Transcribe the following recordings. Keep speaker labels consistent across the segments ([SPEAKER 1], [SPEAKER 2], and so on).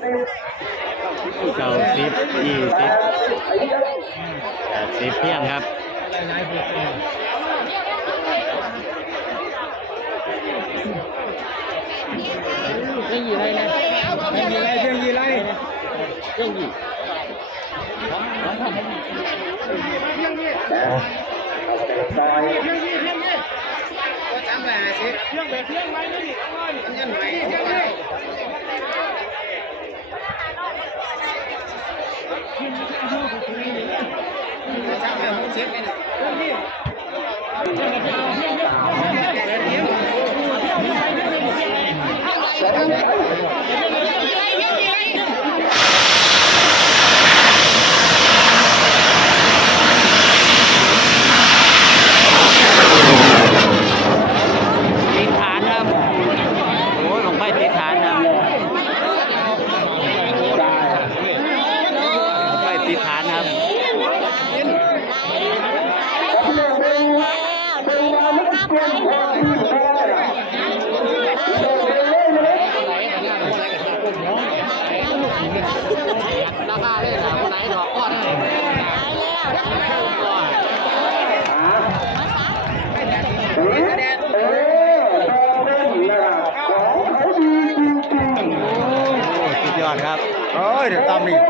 [SPEAKER 1] สิบยี่สิบแปดสิบเพียงครับเพียงยี่ไรนะเพียงยี่ไรเพียงยี่ไรเพียงยี่ตายเพียงยี่เพียงยี่ก็จำแบบสิเพียงแบบเพียงไว้ไม่ดีอร่อยเพียงยี่เพียงยี่你家没有姐妹的？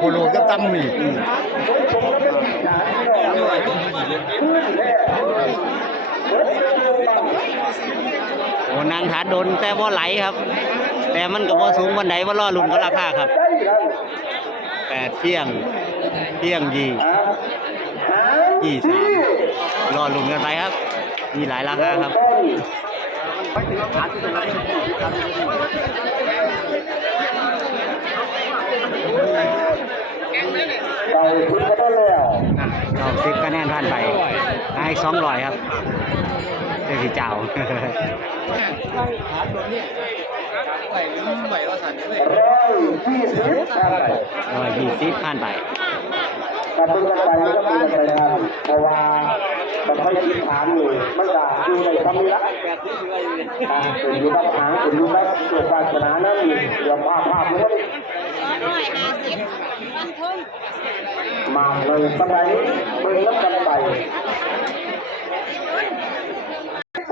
[SPEAKER 2] คูโลก็ตั้มนี่
[SPEAKER 1] นนางฐานดนแต่ว่าไหลครับ แต่มันก็บ่สูงวันไหนว่าล่อลุ่ก็ราคาครับแปดเที่ยง เที่ยงยี่ยี่สามล่อลุ่กันไปครับ มีหลายราคาครับเราคิดคะแน่นท่านไปให้สองร้อยครับจ้าสีเจ้าร้อ
[SPEAKER 3] ยยีเสิบพันใบ
[SPEAKER 1] ร้อยยี่สิบพันใบ
[SPEAKER 3] แต่เป็นกันไปก็ไม่เป็นไรนะเพราะว่าแต่ไม่คิด้ามอยู่มันจะอยู่ในความรักถึงอยู่บ้านหางถึงอยู่บ้านเกิดวาสนานั่นยอมภาพ้าพเลยร้อยห้าสิบม้นเพิ่มมาเลยส้ายเลยเป็นก้นไป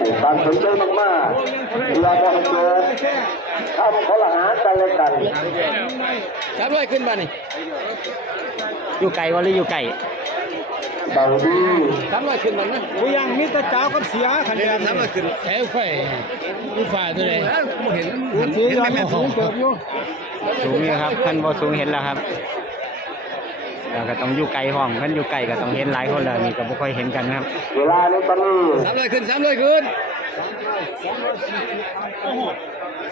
[SPEAKER 3] เสียงสนใจมากๆเราต้องเจอทำพลังงานกันเลยกัน
[SPEAKER 4] จับด้วยขึ้นมาหนี่
[SPEAKER 1] อยู่ไกลวะหรืออยู่ไกล
[SPEAKER 3] บางที
[SPEAKER 4] ทำอะไรขึ้นมันนยกูยังมิตรเจ้าก็เสียขันยามทำอะไรขึ้นแถวไฟรูฟ้าตัวไหนเห็นเห็นไม่สูงเกิดอยู่
[SPEAKER 1] สูงอยู่ครับทันบอสูงเห็นแล้วครับเราก็ต้องอยู่ไกลห้อง เพรานอยู่ไกลก็ต้องเห็นหลายคนเลยมีก็บ่ค่อยเห็นกันนะครับ
[SPEAKER 3] เวลาในตอนนี้
[SPEAKER 4] สามรอยขึ้นสามร้อยขึ้น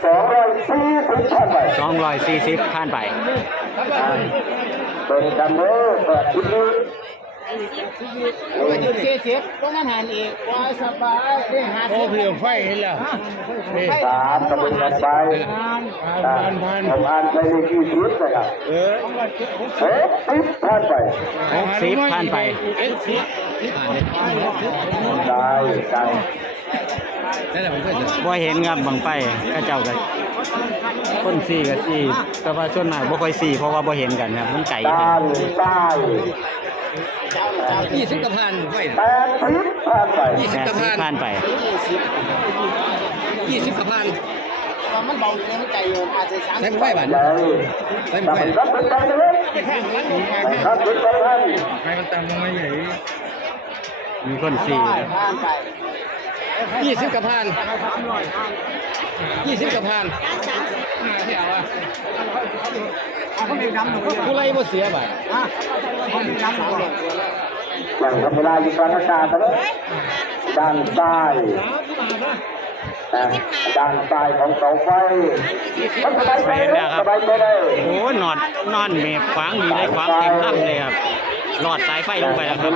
[SPEAKER 3] สองร้อยสี่สิบผ่านไป
[SPEAKER 1] สองร้อยสี่สิบผ่านไป
[SPEAKER 3] เปิดจำเลยเปิดทุกที่
[SPEAKER 4] เราจะเสียต้องการหันเองวสบายได้หาเ
[SPEAKER 2] สียงไฟเหรอ
[SPEAKER 3] ไปตะบนไฟตะบนไปตะบนไฟที่สุดนะครับ เอ๊ะสิบาไป
[SPEAKER 1] สิบผ่นไปได้ได้ไม่เห็นงับบังไฟก็เจ้าได้นสี่กัสี่แต่ว่านหน่บ่ค่อยสี่เพราะว่าบ่เห็นกันครับมันไก่กั
[SPEAKER 3] นใต้ใ
[SPEAKER 4] ยี่สิบกับพันไม
[SPEAKER 3] ่แปดสิบผ่านไป
[SPEAKER 4] ยี่สิบกับพันผ่านไปยี่สิบกับพันมันบอกอยู่ในหัวใจอยู่อาจจะสามไม่ไหวบ้าง
[SPEAKER 3] ไม่ไหวไม่ไหวไม่ไหวไม่ไหวไม่ไหวไม่ไหวไม่ไหวไม่ไหวไม่ไหวไม่ไหวไม่ไหวไม่ไหวไม
[SPEAKER 1] ่ไหวมีคนสี่
[SPEAKER 4] ยี่สิบกับพันยี่สิบกับพันสามสิบห้าเท่าไหร่กูไล่มาเสียไปอ่ะเขาไม่รับ
[SPEAKER 3] หรอกอย่างทำเวลาอยู่กลางอากาศเลยด้านซ้ายด้านซ้ายของเสาไฟ
[SPEAKER 1] สบายไปเลยครับโอ้โหนอนนอนเมฆขวางดีเลยขวางเต็มข้างเลยครับหลอดสายไฟลงไปแล้วครับ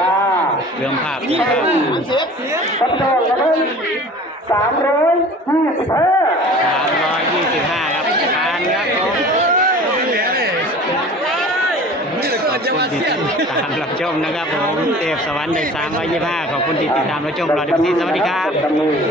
[SPEAKER 1] เรื่องภาพครับ
[SPEAKER 3] ครับสามร้อยยี่สิบห้า
[SPEAKER 1] สามร้อยยี่สิบห้าครับทานครับติดตามรับชมนะครับผมเทพสวรรค์ในสามวัย325 ขอบคุณที่ติดตามรับชมเราดนวันนีสวัสดีครับ